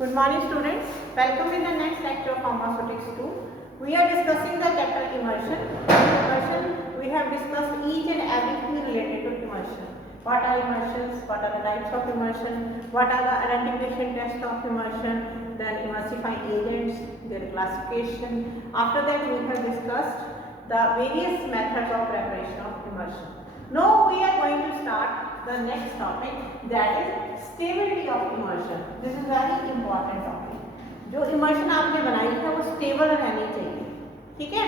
Good morning students, welcome in the next lecture of Pharmaceutics 2. We are discussing the chapter immersion. In immersion we have discussed each and everything related to immersion. What are immersions, what are the types of immersion, what are the identification tests of immersion, then emulsifying agents, their classification. After that we have discussed the various methods of preparation of immersion. Now we are going to start the next topic, that is stability of immersion. This is very important topic. जो immersion आपने बनाई है वो stable रहनी चाहिए, ठीक है।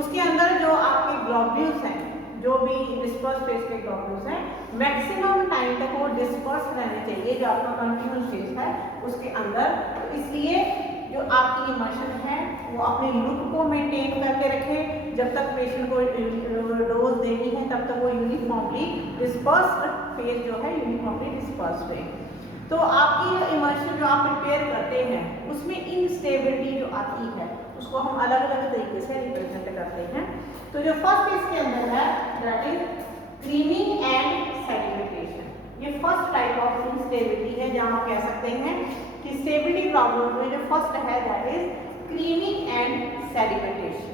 उसके अंदर जो आपके ग्लोब्यूल्स हैं, जो भी डिस्पर्स फेज के ग्लोब्यूल्स हैं, मैक्सिमम टाइम तक वो डिस्पर्स रहने चाहिए जो आपका कंटिन्यूस फेज है उसके अंदर। तो इसलिए जो आपकी इमर्शन है वो अपने लुक को मेंटेन करके रखे। जब तक पेशेंट को डोज देनी है तब तक वो यूनिफॉर्मली डिस्पर्स्ड फेज जो है यूनिफॉर्मली डिस्पर्स्ड है। तो आपकी इमर्शन जो आप प्रिपेयर करते हैं उसमें इनस्टेबिलिटी जो आती है उसको हम अलग अलग तरीके से रिप्रेजेंट करते हैं। तो जो फर्स्ट इसके अंदर है that is creaming and sedimentation. ये फर्स्ट टाइप ऑफ इनस्टेबिलिटी है जहां आप कह सकते हैं कि स्टेबिलिटी प्रॉब्लम में जो फर्स्ट है that is creaming and sedimentation.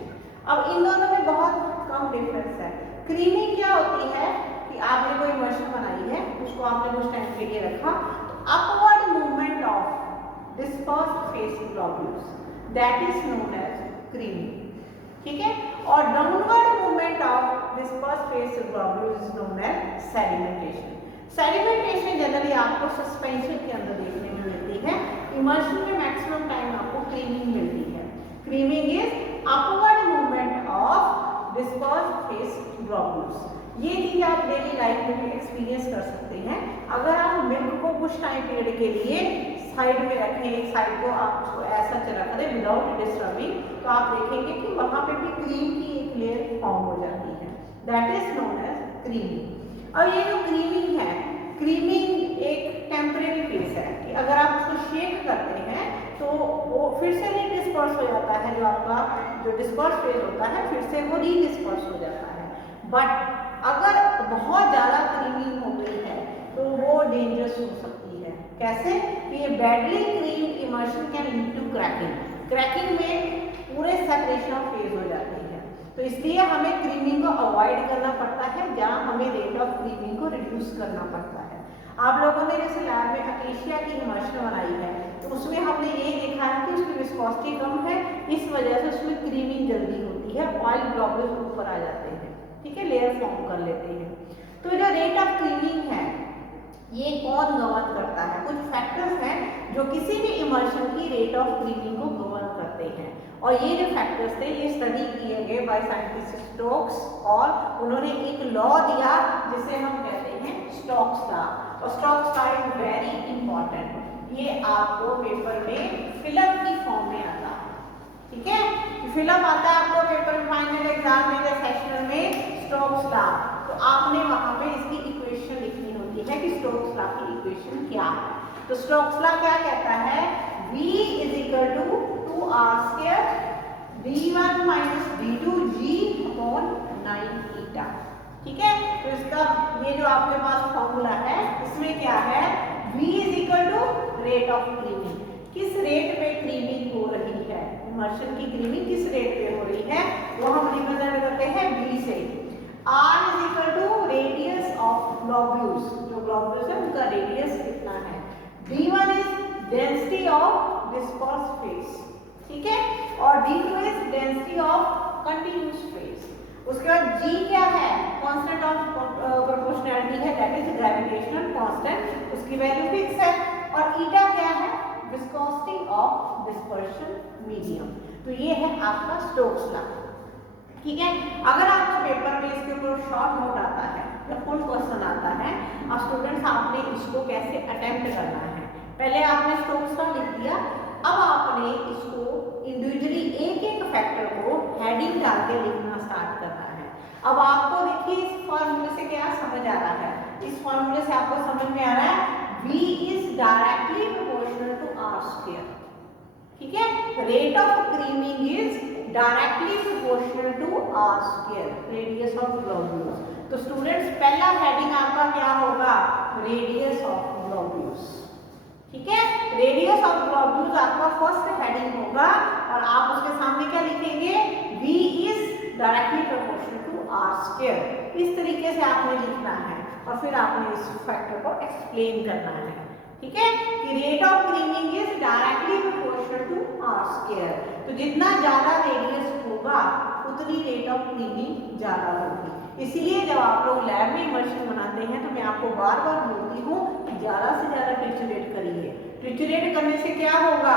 अब इन दोनों में बहुत कम डिफरेंस है। क्रीमिंग क्या होती है कि आपने कोई इमर्शन बनाई है, उसको आपने कुछ टाइम के लिए रखा, तो upward movement of dispersed phase globules that is known as creaming, ठीक है। और downward movement of dispersed phase globules is known as sedimentation. Sedimentation generally आपको सस्पेंशन के अंदर देखने में मिलती है। इमर्शन में मैक्सिमम टाइम आपको क्रीमिंग मिलती है। Creaming is upward movement of dispersed phase globules. ये चीज आप डेली लाइफ में भी एक्सपीरियंस कर सकते हैं। अगर आप मिल्क को कुछ टाइम पीरियड के लिए साइड में रखें, एक साइड को आप उसको ऐसा रख दें विदाउट डिस्टर्बिंग, तो आप देखेंगे कि वहां पे भी क्रीम की एक लेयर फॉर्म हो जाती है, that is known as creaming. और ये जो क्रीमिंग है, क्रीमिंग एक टेम्परेरी फेस है कि अगर आप उसको शेक करते हैं तो वो फिर से रीडिस्पर्स हो जाता है। जो आपका जो डिस्पर्स फेज होता है फिर से वो रीडिस्पर्स हो जाता है। बट अगर बहुत ज़्यादा क्रीमिंग हो गई है तो वो डेंजरस हो सकती है। कैसे कि ये badly cream emulsion can lead to cracking. Cracking में पूरे सेपरेशन ऑफ फेज हो जाती है। तो इसलिए हमें क्रीमिंग को अवॉइड करना पड़ता है, जहाँ हमें रेट ऑफ क्रीमिंग को रिड्यूस करना पड़ता है। आप लोगों ने जैसे लैब में अकेशिया की इमर्शन बनाई है तो उसमें हमने ये देखा है कि उसकी विस्कोसिटी कम है, इस वजह से उसमें क्रीमिंग जल्दी होती है, ऑयल ग्लोब्यूल्स ऊपर आ जाते हैं, ठीक है, लेयर फॉर्म कर लेते हैं। तो जो रेट ऑफ क्रीमिंग है ये कौन गवर्न करता है? कुछ फैक्टर्स हैं जो किसी भी इमर्शन की रेट ऑफ क्रीमिंग को गवर्न करते हैं। और ये जो फैक्टर्स थे ये स्टडी किए गए बाय साइंटिस्ट स्टोक्स, और उन्होंने एक लॉ दिया जिसे हम कहते हैं स्टोक्स लॉ। और Stokes law is very important. ये आपको पेपर में फिलअप की फॉर्म में आता है, ठीक है। फिलअप आता है आपको पेपर में, फाइनल एग्जाम में या सेशनल में स्टोक्स लॉ। तो आपने वहां पे इसकी इक्वेशन लिखनी होती है कि स्टोक्स लॉ की इक्वेशन क्या है। तो स्टोक्स लॉ क्या कहता है? V is equal to 2r² d1 minus d2 g upon 9 theta, ठीक है। तो इसका ये जो आपके पास फॉर्मूला है इसमें क्या है? V is equal to rate of creaming. किस रेट पे क्रीमिंग हो रही है, इमर्शन की क्रीमिंग किस रेट पे हो रही है वो हम रिप्रेजेंट करते हैं V से। R is equal to radius of globules, जो ग्लोब्यूल्स है उनका रेडियस कितना है। D1 is density of dispersed phase, ठीक है। और D2 is density of continuous phase. उसके बाद G क्या है? कांस्टेंट ऑफ प्रोपोर्शनैलिटी है, दैट इज ग्रेविटेशनल कांस्टेंट, उसकी वैल्यू फिक्स है। और ईटा क्या है? Viscosity of dispersion medium. तो ये है आपका स्टोक्स लॉ, ठीक है। अगर आपको पेपर में इसके ऊपर शॉर्ट नोट आता है या फुल क्वेश्चन आता है, और स्टूडेंट्स आपने इसको कैसे अटेम्प्ट करना है, पहले आपने स्टोक्स लॉ लिख दिया, अब आपने इसको इंडिविजुअली एक एक फैक्टर को हेडिंग डाल के लिखना स्टार्ट करना है। अब आपको देखिए इस फॉर्मूले से क्या समझ आ रहा है? इस फॉर्मूले से आपको समझ में आ रहा है V is directly proportional to r², ठीक है। Rate of creaming is directly proportional to r², radius of globules. तो स्टूडेंट्स पहला हेडिंग आपका क्या होगा? रेडियस ऑफ ग्लोब्यूल्स, ठीक है। रेडियस ऑफ ग्लोब्यूल्स आपका फर्स्ट हेडिंग होगा और आप उसके सामने क्या लिखेंगे, V is directly proportional to R square. इस तरीके से आपने लिखना है और फिर आपने इस फैक्टर को एक्सप्लेन करना है, ठीक है, कि rate of creaming is directly proportional to R square. तो जितना ज्यादा रेडियस होगा उतनी रेट ऑफ क्रीमिंग ज्यादा होगी। इसीलिए जब आप लोग लैब में इमर्शन बनाते हैं तो मैं आपको बार बार बोलती हूँ कि ज़्यादा से ज़्यादा ट्रिचुरेट करिए। ट्रिचुरेट करने से क्या होगा,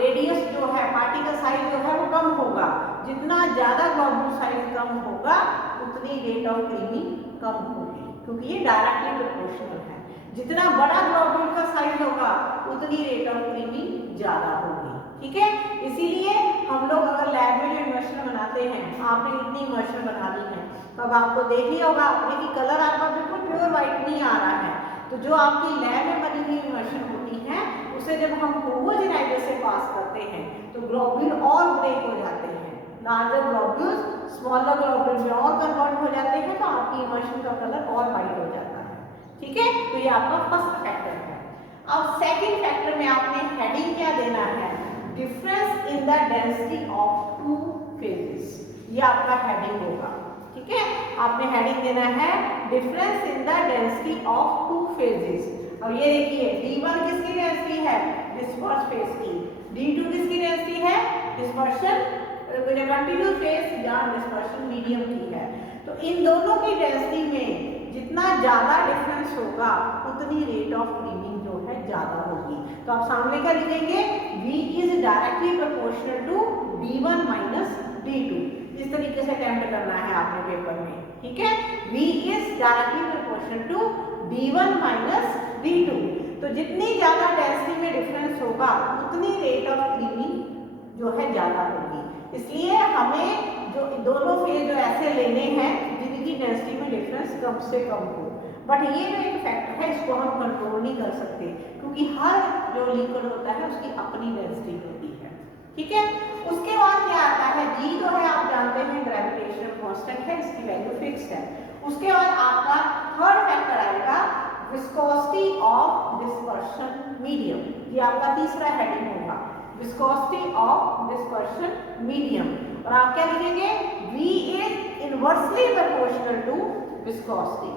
रेडियस जो है, पार्टिकल साइज जो है वो कम होगा। जितना ज़्यादा ग्लोब्यूल साइज कम होगा उतनी रेट ऑफ क्रीमिंग कम होगी, क्योंकि ये डायरेक्टली प्रोपोर्शनल है। जितना बड़ा ग्लोब्यूल का साइज होगा उतनी रेट ऑफ क्रीमिंग ज़्यादा होगी, ठीक है। इसीलिए हम लोग अगर लैब में जो इमर्शन बनाते हैं, आपने इतनी इमर्शन बना ली है तो अब आपको देख लिया होगा आपने कि कलर आपका बिल्कुल प्योर वाइट नहीं आ रहा है। तो जो आपकी लैब में बनी हुई इमर्शन होती है उसे जब हम होमोजेनाइजेशन से पास करते हैं तो ग्लोब्यूल और ब्रेक हो जाते हैं, लार्जर ग्लोब्यूल्स स्मॉलर ग्लोब्यूल में और कन्वर्ट हो जाते हैं, तो आपकी इमर्शन का कलर और वाइट हो जाता है, ठीक है। तो ये आपका फर्स्ट फैक्टर है। अब सेकेंड फैक्टर में आपने हेडिंग क्या देना है, difference in the density of two phases. ये आपका हेडिंग होगा, ठीक है। आपने हेडिंग देना है difference in the density of two phases. अब ये देखिए D1 किसकी डेंसिटी है, डिस्पर्स फेज की, D2 किसकी डेंसिटी है, डिस्पर्शन कंटिन्यूस फेज या डिस्पर्शन मीडियम की है। तो इन दोनों की डेंसिटी में जितना ज्यादा डिफरेंस होगा उतनी रेट ऑफ क्रीमिंग जो है ज्यादा होगी। तो आप सामने क्या लिखेंगे, V is directly proportional to D1 minus D2। इस तरीके से अटेम्प्ट करना है आपने पेपर में, ठीक है। V is directly proportional to D1 minus D2। तो जितनी ज्यादा डेंसिटी में डिफरेंस होगा उतनी रेट ऑफ क्रीमिंग जो है ज्यादा होगी। इसलिए हमें जो दोनों फेज जो ऐसे लेने हैं जिनकी डेंसिटी में डिफरेंस कम से कम हो। बट ये जो एक फैक्टर है इसको हम कंट्रोल नहीं कर सकते, क्योंकि हर जो लिक्विड होता है उसकी अपनी डेंसिटी होती है, ठीक है। उसके बाद क्या आता है, G जो है आप जानते हैं ग्रेविटेशनल कांस्टेंट है, इसकी वैल्यू फिक्स है। उसके बाद आपका थर्ड फैक्टर आएगा विस्कोसिटी ऑफ डिस्पर्शन मीडियम। ये आपका तीसरा हेडिंग होगा, विस्कोसिटी ऑफ डिस्पर्शन मीडियम। और आप क्या लिखेंगे, V is inversely proportional to viscosity,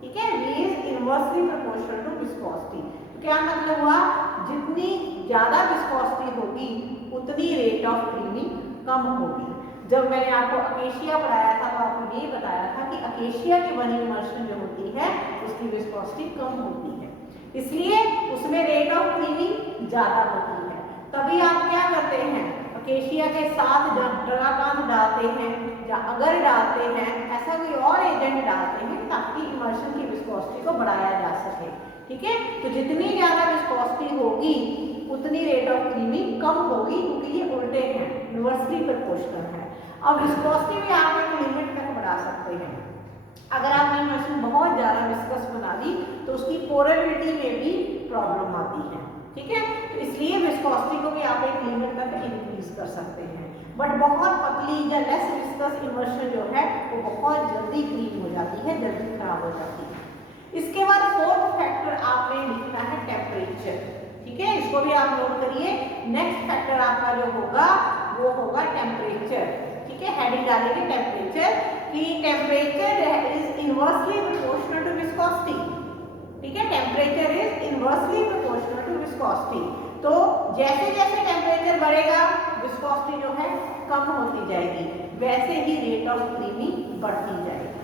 ठीक है। V is inversely proportional to viscosity. तो क्या मतलब हुआ, जितनी ज्यादा विस्कोसिटी होगी उतनी रेट ऑफ क्रीमिंग कम होगी। जब मैंने आपको अकेशिया पढ़ाया था तो आपको ये बताया था कि अकेशिया की बनी इमर्शन जो होती है उसकी विस्कोसिटी कम होती है, इसलिए उसमें रेट ऑफ क्रीमिंग ज्यादा होती है। तभी आप क्या करते हैं, अकेशिया के साथ ड्राकांत डालते हैं या अगर डालते हैं, ऐसा कोई और एजेंट डालते हैं ताकि इमर्शन की विस्कोसिटी को बढ़ाया जा सके, ठीक है। तो जितनी ज्यादा विस्कोसिटी होगी उतनी रेट ऑफ क्रीमिंग कम होगी, क्योंकि ये उल्टे हैं, इनवर्सली प्रोपोर्शनल है। अब विस्कोसिटी भी आप एक लिमिट तक बढ़ा सकते हैं। अगर आपने इमर्शन बहुत ज्यादा विस्कस बना दी तो उसकी पोरेबिलिटी में भी प्रॉब्लम आती है, ठीक है। तो इसलिए विस्कोसिटी को भी आप एक लिमिट तक इंक्रीज कर सकते हैं। बट बहुत पतली या लेस विस्कस इमर्शन जो है वो बहुत जल्दी क्लीन हो जाती है, जल्दी खराब हो जाती है। इसके बाद फोर्थ फैक्टर आपने लिखना है टेम्परेचर, ठीक है। इसको भी आप नोट करिए। नेक्स्ट फैक्टर आपका जो होगा वो होगा टेम्परेचर, ठीक है। हेडिंग डालेंगे टेम्परेचर कि temperature is inversely proportional to viscosity, ठीक है। Temperature is inversely proportional to viscosity. तो जैसे जैसे टेम्परेचर बढ़ेगा विस्कोसिटी जो है कम होती जाएगी, वैसे ही रेट ऑफ क्रीमिंग बढ़ती जाएगी,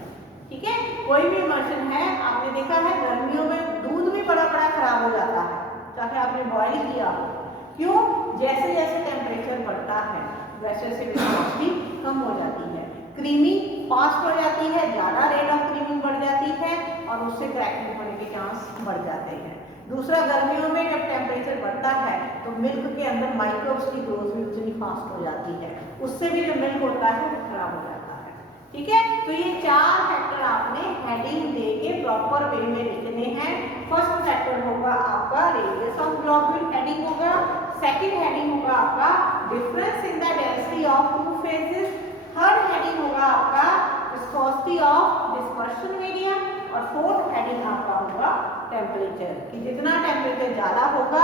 ठीक है। कोई भी इमर्शन है, आपने देखा है गर्मियों में दूध भी बड़ा खराब हो जाता है, चाहे आपने बॉईल किया हो। क्यों? जैसे जैसे टेम्परेचर बढ़ता है वैसे वैसे विस्कोसिटी कम हो जाती है, क्रीमिंग फास्ट हो जाती है, ज्यादा रेट ऑफ क्रीमिंग बढ़ जाती है और उससे क्रैकिंग होने के चांस बढ़ जाते हैं। दूसरा, गर्मियों में जब टेम्परेचर बढ़ता है तो मिल्क के अंदर माइक्रोब्स की ग्रोथ भी उतनी फास्ट हो जाती है, उससे भी जो मिल्क होता है वो खराब हो जाता है, ठीक है। तो ये चार फैक्टर आपने हेडिंग दे के प्रॉपर वे में लिखने हैं। फर्स्ट फैक्टर होगा आपका रेडियस ऑफ ग्लोब्यूल, हेडिंग होगा। सेकंड हेडिंग होगा आपका difference in the density of two phases. Third heading होगा आपका विस्कोसिटी ऑफ डिस्पर्शन मीडियम। और फोर्थ हेडिंग आपका होगा टेम्परेचर, कि जितना टेम्परेचर ज्यादा होगा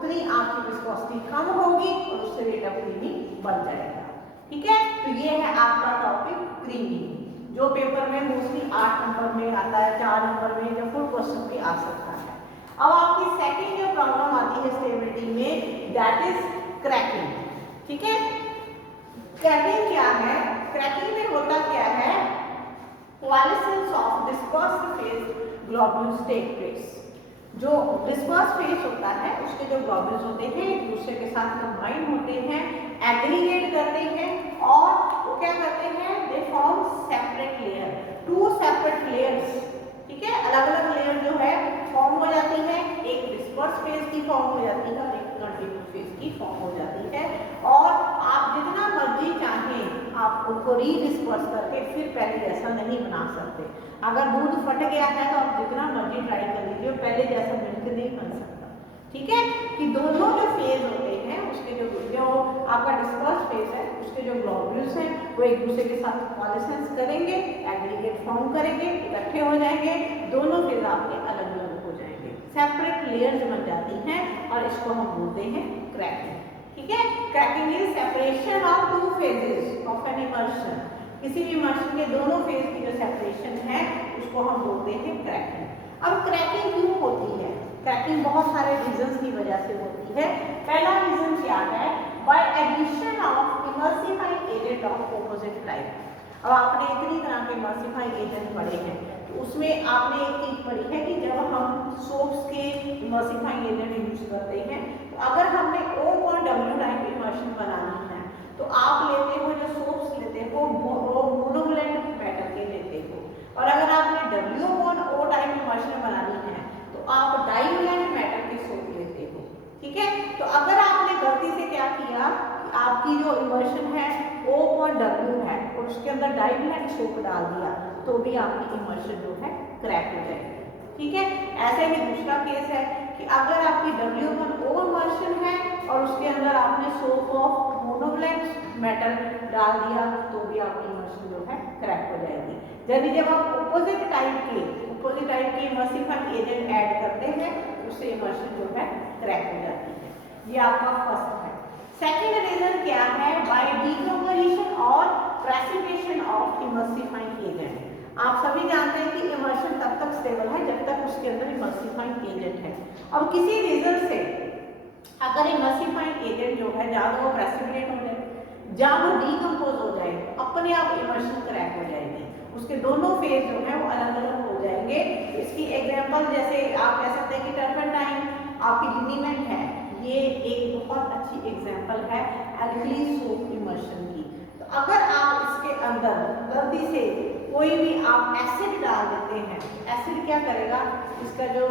उतनी आपकी विस्कोसिटी कम होगी और उससे रेट ऑफ क्रीमिंग बढ़ जाएगा। ठीक है, तो ये है आपका टॉपिक क्रीमिंग, जो पेपर में मोस्टली 8 नंबर में आता है, 4 नंबर में या फुल क्वेश्चन भी आ सकता है। अब आपकी सेकंड जो प्रॉब्लम आती है स्टेबिलिटी में, दैट इज क्रैकिंग। ठीक है, क्रैकिंग क्या है? क्रैकिंग में होता क्या है? Coalescence of dispersed phase globules take place. जो डिस्पर्स फेज होता है उसके जो ग्लोब्यूल्स होते हैं एक दूसरे के साथ कंबाइन होते हैं, एग्रीगेट करते हैं और वो क्या करते हैं? They form separate layer, 2 separate layers. ठीक है, अलग अलग लेयर जो है फॉर्म हो जाती है, एक डिस्पर्स फेज की फॉर्म हो जाती है और एक कंटिन्यूस फेज की फॉर्म हो जाती है। और आप जितना मर्जी चाहें आप उनको रीडिस्पर्स करके फिर पहले जैसा नहीं बना सकते। अगर दूध फट गया है तो आप जितना मर्जी ट्राई कर लीजिए, पहले जैसा मिल्क नहीं बन सकता। ठीक है, कि दोनों जो फेज होते हैं उसके जो आपका डिस्पर्स फेज है उसके जो ग्लोब्यूल्स हैं वो एक दूसरे के साथ कोएलिशंस करेंगे, एग्रीगेट फॉर्म करेंगे, इकट्ठे हो जाएंगे, दोनों फेज आपके अलग अलग हो जाएंगे, सेपरेट लेयर्स बन जाती हैं और इसको हम बोलते हैं क्रैकिंग। ठीक है, cracking is separation of 2 phases of an emulsion. किसी भी इमर्शन के दोनों फेज की जो सेपरेशन है उसको हम बोलते हैं क्रैकिंग। अब क्रैकिंग क्यों होती है? क्रैकिंग बहुत सारे रीजंस की वजह से होती है। पहला रीजन क्या है? By addition of emulsifying agent of opposite type. अब आपने इतनी तरह के इमर्सिफाइंग एजेंट पढ़े हैं तो उसमें आपने एक चीज पढ़ी है कि जब हम सोप्स के इमर्सिफाइंग एजेंट यूज करते हैं तो अगर हमने O और W टाइप इमर्शन बनानी है तो आप लेते हो जो सोप्स लेते हो वो मोनोवैलेंट मैटर के लेते हो, और अगर आपने W और O टाइप इमर्शन बनानी है तो आप डाइवैलेंट मैटर के सोप लेते हो। ठीक है, तो अगर आपने गलती से क्या किया, आपकी जो इमर्शन है O और W है और उसके अंदर डाइवैलेंट सोप डाल दिया तो भी आपकी इमर्शन जो है क्रैक हो जाएगी। ठीक है, ऐसे ही दूसरा केस है कि अगर आपकी W1O इमर्शन है और उसके अंदर आपने सोप ऑफ मोनोवैलेंट मेटल डाल दिया तो भी आपकी इमर्शन जो है क्रैक हो जाएगी। यदि जब आप ऑपोजिट टाइप के इमर्सिफाइंग एजेंट ऐड करते हैं उससे इमर्शन जो है क्रैक हो जाती है। ये आपका फर्स्ट है। सेकंड रीजन क्या है? बाय डीकंपोजिशन और प्रेसिपिटेशन ऑफ इमर्सिफाइंग एजेंट। आप सभी जानते हैं कि इमर्शन तब तक स्टेबल है जब तक उसके अंदर इमर्सिफाइंग एजेंट है। अब किसी रीजन से अगर इमर्सिफाइंग एजेंट जो है या वो प्रेसिपिटेट हो जाए या वो डीकंपोज हो जाए अपने आप इमर्शन क्रैक हो जाएगी, उसके दोनों फेज जो है वो अलग अलग हो जाएंगे। इसकी एग्जांपल जैसे आप कह सकते हैं कि टर्पेंटाइन आपकी लिनीमेंट है, ये एक बहुत अच्छी एग्जांपल है एल्कली सोप इमर्शन की। तो अगर आप इसके अंदर गलती से कोई भी आप एसिड डाल देते हैं, एसिड क्या करेगा? इसका जो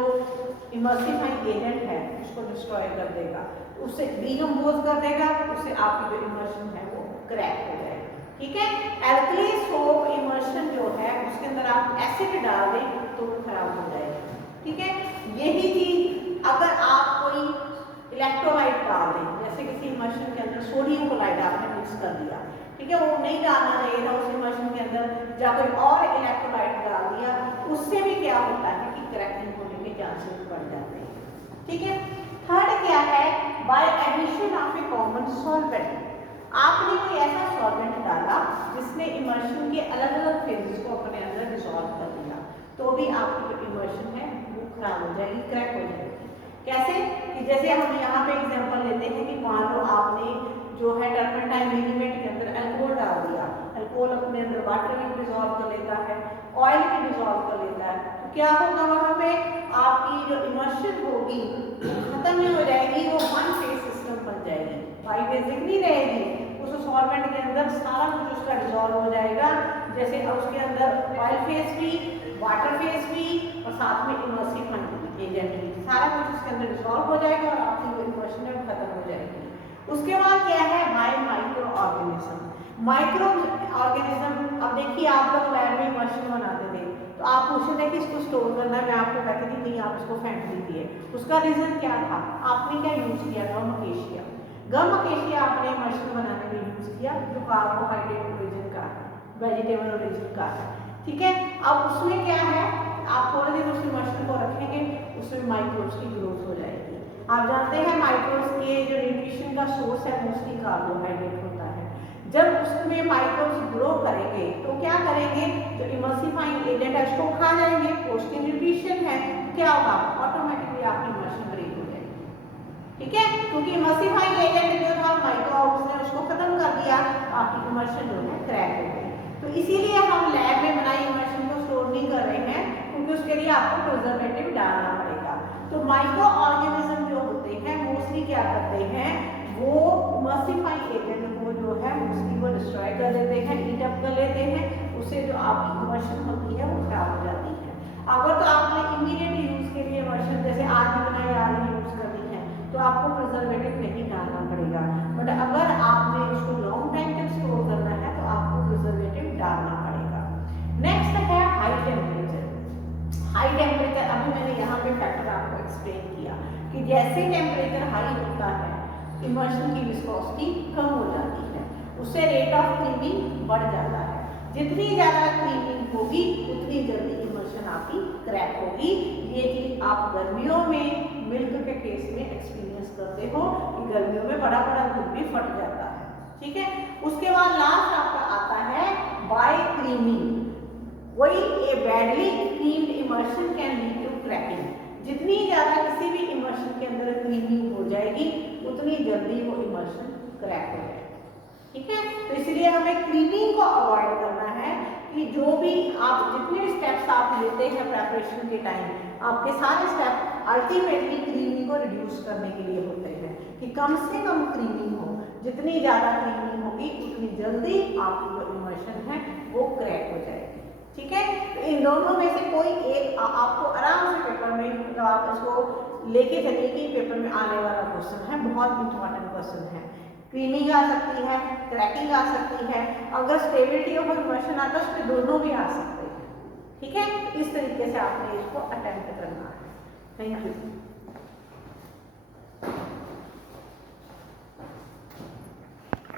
इमर्सिफाइंग एजेंट है उसको डिस्ट्रॉय कर देगा, उससे डीकंपोज कर देगा, उससे आपकी जो इमर्शन है वो क्रैक हो जाएगी। ठीक है, एल्कली सोप इमर्शन जो है उसके अंदर आप एसिड डाल दें तो वो खराब हो जाएगा। ठीक है, यही चीज अगर आप कोई इलेक्ट्रोलाइट डाल दें, जैसे किसी इमर्शन के अंदर सोडियम क्लोराइड आपने मिक्स कर दिया, ठीक है, वो नहीं डालना चाहिए था उस इमर्शन के अंदर, या कोई और इलेक्ट्रोलाइट डाल दिया, उससे भी क्या होता है कि क्रैकिंग होने के चांसेस बढ़ जाते हैं। ठीक है, थर्ड क्या है? By addition of a common solvent. आपने कोई ऐसा सॉल्वेंट डाला जिसने इमर्शन के अलग अलग फेजेस को अपने अंदर डिसॉल्व कर दिया तो भी आपकी जो इमर्शन है वो खराब हो जाएगी, क्रैक हो जाएगी। कैसे? कि जैसे हम यहाँ पे एग्जांपल लेते हैं कि मान लो आपने जो है टर्पेंटाइन लिनीमेंट के अंदर अल्कोहल डाल दिया, अल्कोहल अपने अंदर वाटर भी डिसॉल्व कर लेता है, ऑयल भी डिसॉल्व कर लेता है, तो क्या होगा वहाँ पे आपकी जो इमर्शन होगी खत्म नहीं हो जाएगी, वो वन फेज सिस्टम बन जाएगी, बाई बेसिक नहीं रहेगी। उस सॉल्वेंट के अंदर सारा कुछ उसका डिसॉल्व हो जाएगा, जैसे उसके अंदर ऑयल फेज भी, वाटर फेज भी और साथ में इमर्सिफाइंग एजेंट भी, सारा कुछ उसके अंदर डिसॉल्व हो जाएगा और आपकी जो इमर्शन है वो खत्म हो जाएगी। उसके बाद क्या है? Bye micro organism. Micro organism, अब देखिए आप लोग लैब में इमर्शन बनाते थे तो आप पूछते थे कि इसको स्टोर करना है, मैं आपको कहती थी नहीं आप इसको फेंक दीजिए। उसका रीजन क्या था? आपने क्या यूज किया? गम अकेशिया। गम अकेशिया आपने इमर्शन बनाने में यूज किया जो कार्बोहाइड्रेट ओरिजिन का है, वेजिटेबल ओरिजिन का है। ठीक है, अब उसमें क्या है, आप थोड़े दिन उस इमर्शन को रखेंगे उसमें माइक्रोब्स की ग्रोथ हो जाएगी। आप जानते हैं माइक्रोब्स के जो न्यूट्रिशन का सोर्स है मोस्टली कार्बोहाइड्रेट होता है। जब उसमें माइक्रोब्स ग्रो करेंगे तो क्या करेंगे, जो इमल्सिफाइंग एजेंट है उसको खा जाएंगे, उसकी न्यूट्रिशन है, क्या होगा, ऑटोमेटिकली आपकी इमल्शन ब्रेक हो जाएगी। ठीक है, क्योंकि इमल्सिफाइंग एजेंट जो था माइक्रोब्स ने उसको खत्म कर दिया, आपकी इमल्शन जो है क्रैक हो गई। तो इसीलिए हम लैब में बनाई इमल्शन को स्टोर नहीं कर रहे हैं, क्योंकि उसके लिए आपको प्रिजर्वेटिव डालना पड़ेगा। तो माइक्रो ऑर्गेनिज्म जो होते हैं मोस्टली क्या करते हैं, वो इमल्सिफाइंग एजेंट को जो है मोस्टली वो डिस्ट्रॉय कर देते हैं, ईट अप कर लेते हैं, उससे जो आपकी इमल्शन होती है वो खराब हो जाती है। अगर तो आपने इमीडिएट यूज के लिए इमल्शन जैसे आज ही बनाई आज ही यूज करनी है तो आपको प्रिजर्वेटिव नहीं डालना पड़ेगा, बट अगर आपने उसको लॉन्ग टाइम तक स्टोर करना है तो आपको प्रिजर्वेटिव डालना पड़ेगा। नेक्स्ट है हाई टेम्परेचर। हाई टेम्परेचर, अभी मैंने यहाँ पे फैक्टर आपको एक्सप्लेन किया कि जैसे टेम्परेचर हाई होता है इमल्शन की विस्कोसिटी कम हो जाती है, उससे रेट ऑफ क्रीमिंग बढ़ जाता है। जितनी ज़्यादा क्रीमिंग होगी उतनी जल्दी इमल्शन आपकी क्रैक होगी। ये चीज़ आप गर्मियों में मिल्क के केस में एक्सपीरियंस करते हो कि गर्मियों में बड़ा बड़ा दूध भी फट जाता है। ठीक है, उसके बाद लास्ट आपका आता है बाय क्रीमिंग। वही a badly creamed emulsion can lead to cracking. जितनी ज़्यादा किसी भी इमल्शन के अंदर क्रीमिंग हो जाएगी उतनी जल्दी वो इमल्शन क्रैक हो जाएगी। ठीक है, तो इसलिए हमें क्रीमिंग को अवॉइड करना है कि जो भी आप जितने भी स्टेप्स आप लेते हैं प्रेपरेशन के टाइम, आपके सारे स्टेप अल्टीमेटली क्रीमिंग को रिड्यूस करने के लिए होते हैं कि कम से कम क्रीमिंग हो। जितनी ज़्यादा क्रीमिंग होगी उतनी जल्दी आपकी जो इमल्शन है वो क्रैक हो जाएगी। ठीक है, तो इन दोनों में से कोई एक आपको आराम से पेपर में, मतलब आप इसको लेके चलिए कि पेपर में आने वाला क्वेश्चन है, बहुत इंपॉर्टेंट क्वेश्चन है। क्रीमिंग आ सकती है, क्रैकिंग आ सकती है, अगर स्टेबिलिटी ऑफ इमल्शन आता है उस पर दोनों भी आ सकते हैं। ठीक है, इस तरीके से आपने इसको अटेम्प्ट करना है। Thank you.